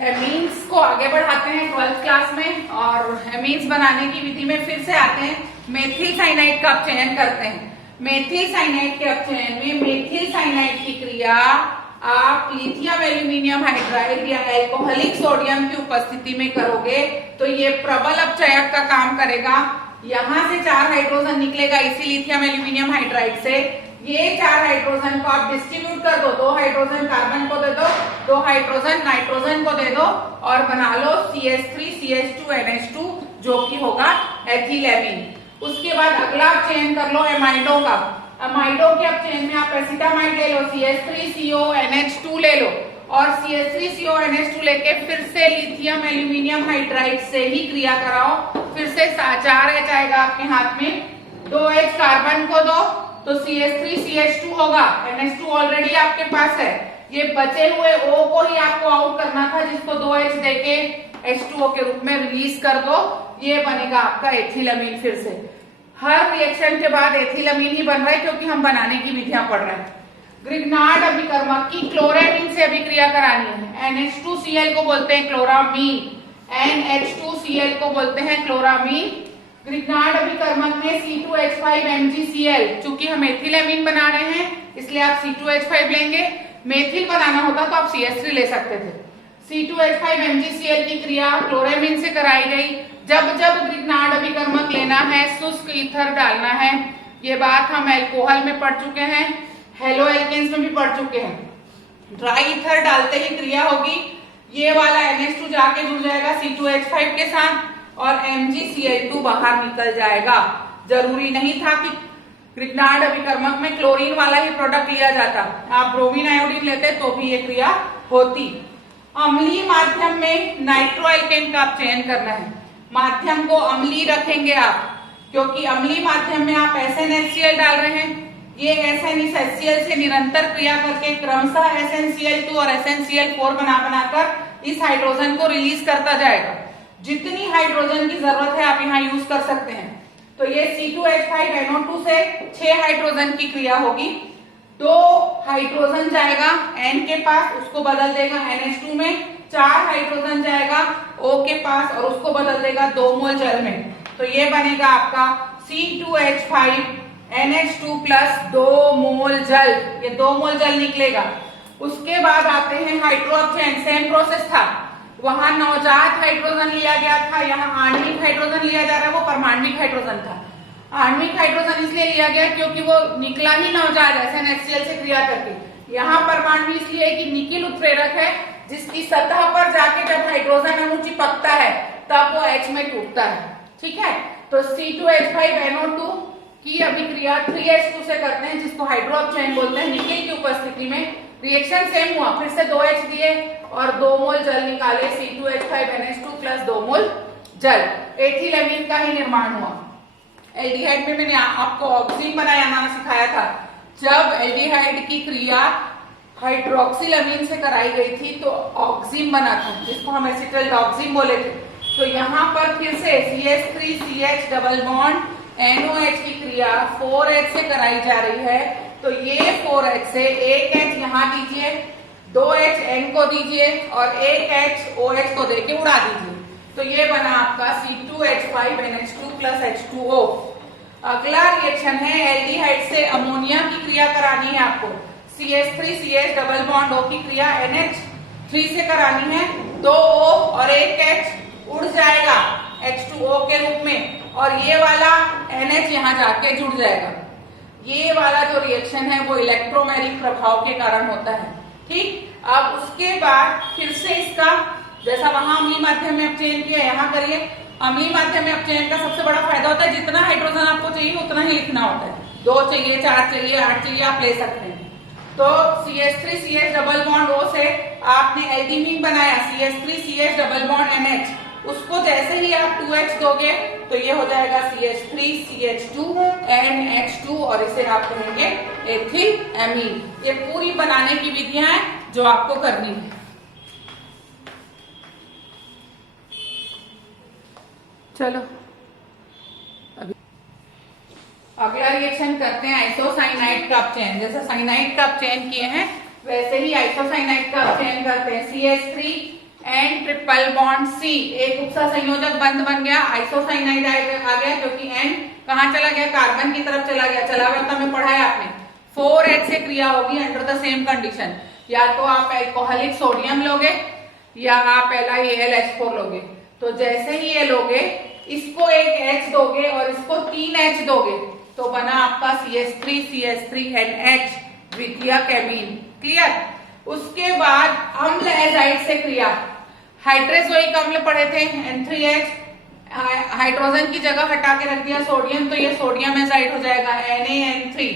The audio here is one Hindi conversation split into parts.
एमीन्स को आगे बढ़ाते हैं 12th क्लास में और एमीन्स बनाने की विधि में फिर से आते हैं। मेथिल साइनाइड का अपचयन करते हैं। मेथिल साइनाइड के अपचयन में मेथिल साइनाइड की क्रिया आप लिथियम एल्यूमिनियम हाइड्राइड या एल्कोहलिक सोडियम की उपस्थिति में करोगे तो ये प्रबल अपचयक का काम करेगा। यहां से 4 हाइड्रोजन निकलेगा इसी लिथियम एल्यूमिनियम हाइड्राइड से। ये 4 हाइड्रोजन को आप डिस्ट्रीब्यूट कर दो, 2 हाइड्रोजन कार्बन को दे दो, 2 हाइड्रोजन नाइट्रोजन को दे दो और बना लो CH3CH2NH2 जो कि होगा एथिलेमीन। उसके बाद अगला अपचयन कर लो एमाइडों का। एमाइडों के अपचयन में आप एसिटामाइड ले लो, CH3CONH2 ले लो और CH3CONH2 लेके फिर से लिथियम एल्यूमिनियम हाइड्राइड से ही क्रिया कराओ। फिर से 4H आएगा आपके हाथ में, 2H कार्बन को दो तो CH3CH2 होगा, NH2 ऑलरेडी आपके पास है। ये बचे हुए O को ही आपको आउट करना था जिसको 2H देके H2O के रूप में रिलीज कर दो, ये बनेगा आपका एथिलमीन। फिर से हर रिएक्शन के बाद एथिलमीन ही बन रहा है क्योंकि हम बनाने की विधियां पढ़ रहे हैं। ग्रिग्नार्ड अभिकर्मक की क्लोरेमीन से अभिक्रिया करानी है। NH2Cl को बोलते हैं क्लोरामीन, NH2Cl को बोलते हैं क्लोरामीन। ग्रिग्नार्ड अभिकर्मक में C2H5MgCl, चूंकि हम एथिलमीन बना रहे हैं इसलिए आप C2H5 लेंगे। मेथिल बनाना होता तो आप CH3 ले सकते थे। C2H5MgCl की क्रिया क्लोरामीन से कराई गई। जब जब ग्रिग्नार्ड अभिकर्मक लेना है शुष्क ईथर डालना है। ये बात हम एल्कोहल में पढ़ चुके हैं, हेलो एल्केन्स में भी पढ़ चुके हैं। ड्राई ईथर डालते ही क्रिया होगी, ये वाला NH2 जाके जुड़ जाएगा C2H5 के साथ और MgCl2 बाहर निकल जाएगा। जरूरी नहीं था कि ग्रिग्नार्ड अभिकर्मक में क्लोरीन वाला ही प्रोडक्ट लिया जाता, आप ब्रोमीन आयोडीन लेते तो भी ये क्रिया होती। अम्लीय माध्यम में नाइट्रोएल्केन का अपचयन करना है। माध्यम को अम्लीय रखेंगे आप क्योंकि अम्लीय माध्यम में आप SnHCl डाल रहे हैं। ये SN इस HCl से निरंतर क्रिया करके क्रमशः SnCl2 और SnCl4 बनाकर इस हाइड्रोजन को रिलीज करता जाएगा। जितनी हाइड्रोजन की जरूरत है आप यहाँ यूज कर सकते हैं। तो ये C2H5NO2 से 6 हाइड्रोजन की क्रिया होगी। 2 हाइड्रोजन जाएगा N के पास, उसको बदल देगा NH2 में। 4 हाइड्रोजन जाएगा O के पास और उसको बदल देगा 2 मोल जल में। तो ये बनेगा आपका C2H5NH2 प्लस 2 मोल जल, ये 2 मोल जल निकलेगा। उसके बाद आते हैं हाइड्रो अपचयन। सेम प्रोसेस था, वहां नवजात हाइड्रोजन लिया गया था, यहाँ आणविक हाइड्रोजन लिया जा रहा है, वो परमाणविक हाइड्रोजन था। आणविक हाइड्रोजन इसलिए लिया गया क्योंकि वो निकला ही नवजात SnHCl से क्रिया करके। यहाँ परमाणु इसलिए कि निकिल उत्प्रेरक है जिसकी सतह पर जाके जब हाइड्रोजन अणु चिपकता है तब वो H में टूटता है। ठीक है, तो C2H5NO2 की अभिक्रिया 3H2 से करते हैं जिसको हाइड्रो अपचयन बोलते हैं। निकिल की उपस्थिति में रिएक्शन सेम हुआ, फिर से 2H दिए और 2 मोल जल निकाले, C2H5NH2 प्लस 2 मोल जल। एथिलमीन का ही निर्माण हुआ। एल्डिहाइड में मैंने आपको ऑक्सीन बनाना सिखाया था। जब एल्डिहाइड की क्रिया हाइड्रोक्सिलमीन से कराई गई थी तो ऑक्सीन बना था जिसको हम एसिटल ऑक्सीन बोले थे। तो यहाँ पर फिर से CH3CH डबल बॉन्ड NOH की क्रिया 4H से कराई जा रही है। तो ये 4H से 1H यहाँ दीजिए, 2H N को दीजिए और 1H OH को देके उड़ा दीजिए। तो ये बना आपका C2H5NH2 प्लस H2O। अगला रिएक्शन है एल्डिहाइड से अमोनिया की क्रिया करानी है आपको। CH3CH डबल बॉन्ड O की क्रिया NH3 से करानी है। 2 O और 1H उड़ जाएगा H2O के रूप में और ये वाला NH यहाँ जाके जुड़ जाएगा। ये वाला जो रिएक्शन है वो इलेक्ट्रोमेरिक प्रभाव के कारण होता है। ठीक, अब उसके बाद फिर से इसका जैसा वहां अम्लीय माध्यम में अपचयन किया यहाँ करिए। अम्लीय माध्यम में अपचयन का सबसे बड़ा फायदा होता है जितना हाइड्रोजन आपको चाहिए उतना ही लिखना होता है। 2 चाहिए, 4 चाहिए, 8 चाहिए, आप ले सकते हैं। तो CH3CH डबल बॉन्ड O से आपने एल्डिमीन बनाया, CH3CH डबल बॉन्ड NH, उसको जैसे ही आप 2H दोगे तो ये हो जाएगा CH3CH2NH2 और इसे आप कहेंगे एथिलमीन। ये पूरी बनाने की विधियां हैं जो आपको करनी है। चलो अभी अगला रिएक्शन करते हैं आइसोसाइनाइड का अपचयन। जैसे साइनाइड का अपचयन किए हैं वैसे ही आइसोसाइनाइड का अपचयन करते हैं। CH3 N triple bond C, एक उपसा संयोजक बंध बन गया, आइसोसाइनाइड आ गया क्योंकि एन कहाँ चला गया, कार्बन की तरफ चला गया। चलावता में पढ़ा है आपने, 4H से क्रिया होगी अंडर द सेम कंडीशन। या तो आप एल्कोहलिक सोडियम लोगे या आप LiAlH4 लोगे। तो जैसे ही ये लोगे, इसको एक H दोगे और इसको 3H दोगे तो बना आपका CH3NH, द्वितीयक एमीन। क्लियर। उसके बाद अम्ल एजाइड से क्रिया, हाइड्रोजोइक अम्ल पढ़े थे, N3H, हाइड्रोजन की जगह हटा के रख दिया सोडियम, तो ये सोडियम एजाइड हो जाएगा NaN3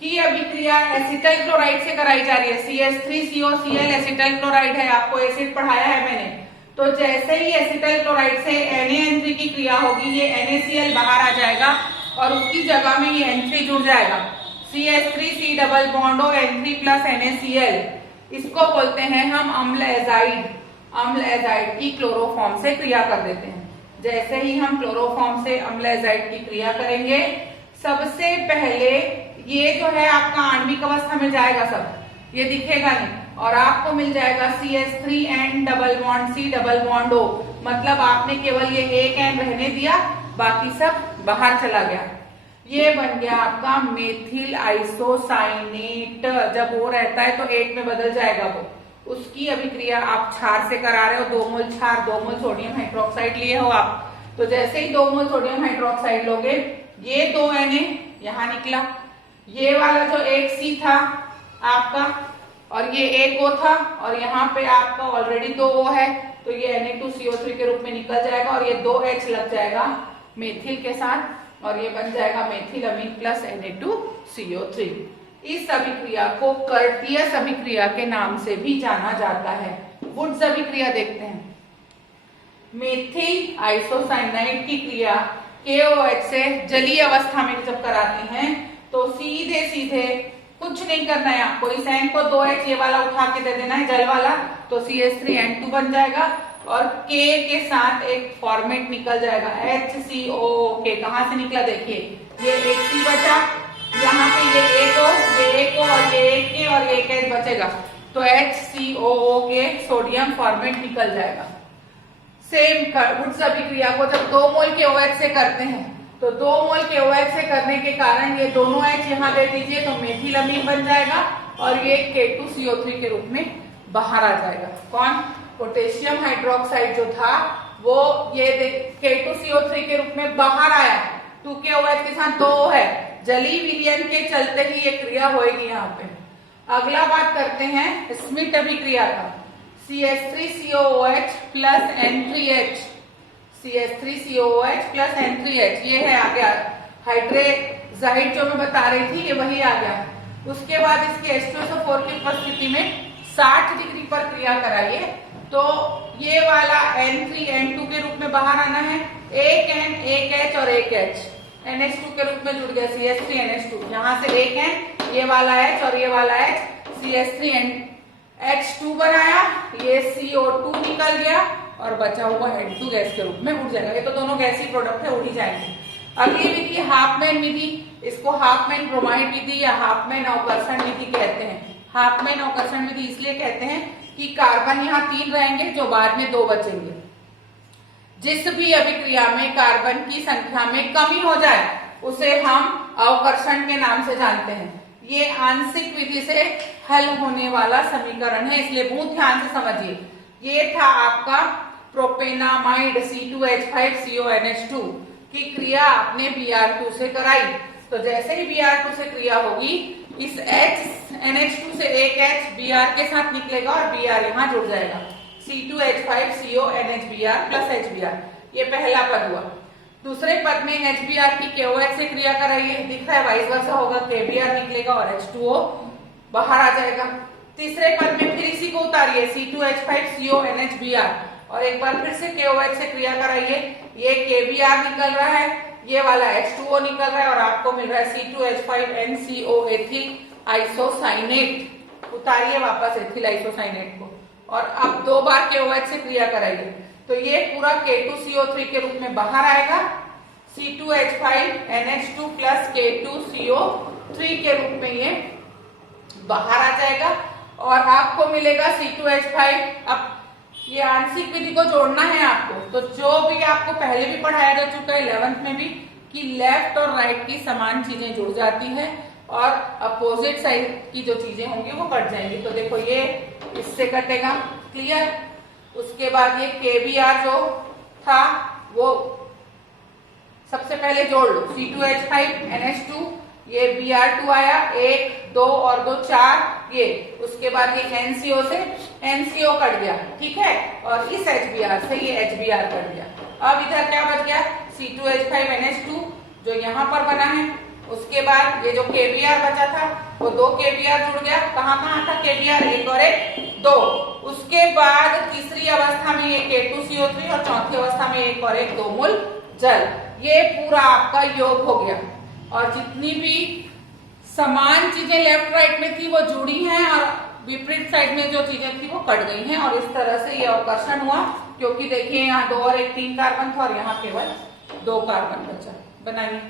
की अभिक्रिया एसिटल क्लोराइड से कराई जा रही है। CH3COCl एसिटल क्लोराइड है, आपको एसिड पढ़ाया है मैंने। तो जैसे ही एसिटल क्लोराइड से NaN3 की क्रिया होगी, ये NaCl बाहर आ जाएगा और उसकी जगह में ये N3 जुड़ जाएगा। CH3C डबल बॉन्ड हो N3 प्लस NaCl, इसको बोलते हैं हम अम्ल एजाइड। अम्ल एजाइड की क्लोरोफॉर्म से क्रिया कर देते हैं। जैसे ही हम क्लोरोफॉर्म से अम्ल एजाइड की क्रिया करेंगे, सबसे पहले ये जो है आपका आणविक अवस्था में जाएगा, सब ये दिखेगा नहीं, और आपको मिल जाएगा CH3N double bond C double bond O। मतलब आपने केवल ये एक N रहने दिया, बाकी सब बाहर चला गया। ये बन गया आपका मेथिल आइसोसाइनेट। जब वो रहता है तो 8 में बदल जाएगा वो। उसकी अभिक्रिया आप क्षार से करा रहे हो, 2 मोल क्षार 2 मोल सोडियम हाइड्रोक्साइड लिए हो आप। तो जैसे ही 2 मोल सोडियम हाइड्रोक्साइड लोगे, ये 2 Na यहां निकला, ये वाला जो एक C था आपका और ये एक O था, और यहाँ पे आपका ऑलरेडी 2 O है, तो ये Na2CO3 के रूप में निकल जाएगा और ये 2H लग जाएगा मेथिल के साथ, और ये बन जाएगा मेथिल अमीन प्लस Na2CO3। इस अभिक्रिया को कर्टियस अभिक्रिया के नाम से भी जाना जाता है। वुड्स अभिक्रिया देखते हैं। मेथिल आइसोसाइनाइड की क्रिया KOH से जलीय अवस्था में जब कराते हैं तो सीधे सीधे कुछ नहीं करना है आपको, इस N को 2H ये वाला उठा के दे देना है, जल वाला, तो CH3N2 बन जाएगा और K के साथ एक फॉर्मेट निकल जाएगा HCOOK। कहाँ से निकला देखिए, ये एक C बचा, यहाँ पे ये एक O, ये एक O और ये एक K और ये एक H बचेगा, तो HCOOK सोडियम फॉर्मेट निकल जाएगा। सेम वुड्स अभिक्रिया को जब 2 मोल के OH से करते हैं, तो 2 मोल के OH से करने के कारण ये दोनों H यहाँ दे दीजिए, तो मेथिल अमीन बन जाएगा और ये K2CO3 के रूप में बाहर आ जाएगा। कौन, पोटेशियम हाइड्रोक्साइड जो था वो ये K2CO3 के रूप में बाहर आया, 2 के OH के साथ 2 O है, जलीय विलयन के चलते ही ये क्रिया होगी यहाँ पे। अगला बात करते हैं स्मिट अभिक्रिया का। CH3COOH plus N3H, CH3COOH plus N3H, ये है आ गया हाइड्रोजाइड जो मैं बता रही थी, ये वही आ गया। उसके बाद इसके H2SO4 की उपस्थिति में 60 डिग्री पर क्रिया कराइए, तो ये वाला N3N2 के रूप में बाहर आना है, एक N एक H और एक H NH2 के रूप में जुड़ गया CH3NH2, यहाँ से एक N ये वाला H और ये वाला H CH3H2 बनाया, ये CO2 निकल गया और बचा हुआ N2 गैस के रूप में उड़ जाएगा। ये तो दोनों गैसी प्रोडक्ट है, उड़ ही जाएंगे। अगली विधि हाफमैन विधि, इसको हाफमैन ब्रोमाइड विधि या हाफमैन अवकर्षण विधि कहते हैं। हाफमैन अवकर्षण विधि इसलिए कहते हैं कि कार्बन यहाँ 3 रहेंगे जो बाद में 2 बचेंगे। जिस भी अभिक्रिया में कार्बन की संख्या में कमी हो जाए उसे हम अवकर्षण के नाम से जानते हैं। ये आंशिक विधि से हल होने वाला समीकरण है, इसलिए बहुत ध्यान से समझिए। ये था आपका प्रोपेनामाइड C2H5CONH2 की क्रिया आपने Br2 से कराई। तो जैसे ही Br2 से क्रिया होगी, इस NH2 से एक H Br के साथ निकलेगा और Br यहाँ जुड़ जाएगा, C2H5CONHBr प्लस HBr। ये पहला पद हुआ। दूसरे पद में HBr की KOH से क्रिया कराइए, दिख रहा है वाइस वर्सा होगा, KBr निकलेगा और H2O बाहर आ जाएगा। तीसरे पद में फिर इसी को उतारिए, C2H5CONHBr, और एक बार फिर से KOH से क्रिया कराइए, ये KBr निकल रहा है, ये वाला H2O निकल रहा है और आपको मिल रहा है C2H5NCO एथिल आइसोसाइनेट। उतारिए वापस एथिल आइसोसाइनेट को और अब 2 बार KOH से क्रिया कराइए, तो ये पूरा K2CO3 के रूप में बाहर आएगा, C2H5NH2 प्लस K2CO3 के रूप में ये बाहर आ जाएगा और आपको मिलेगा C2H5। अब ये आंशिक विधि को जोड़ना है आपको। तो जो भी आपको पहले भी पढ़ाया जा चुका है 11th में भी, कि लेफ्ट और राइट की समान चीजें जुड़ जाती हैं और अपोजिट साइड की जो चीजें होंगी वो कट जाएंगी। तो देखो ये इससे कटेगा, क्लियर। उसके बाद ये KBr जो था वो सबसे पहले जोड़ लो, C2H5NH2, ये Br2 आया, 1 2 और 2 4 ये। उसके बाद ये NCO से NCO कट गया, ठीक है, और इस HBr से ये HBr कट गया। अब इधर क्या बच गया, C2H5NH2 जो यहाँ पर बना है। उसके बाद ये जो KBr बचा था वो 2 KBr जुड़ गया, कहाँ कहाँ था KBr, 1 और 1 2। उसके बाद तीसरी अवस्था में ये K2CO3 और चौथी अवस्था में 1 और 1 2 मोल जल। ये पूरा आपका योग हो गया और जितनी भी समान चीजें लेफ्ट राइट में थी वो जुड़ी हैं और विपरीत साइड में जो चीजें थी वो कट गई हैं। और इस तरह से ये अवकर्षण हुआ, क्योंकि देखिए यहाँ 2 और 1 3 कार्बन था और यहाँ केवल 2 कार्बन बचा। बनाइए।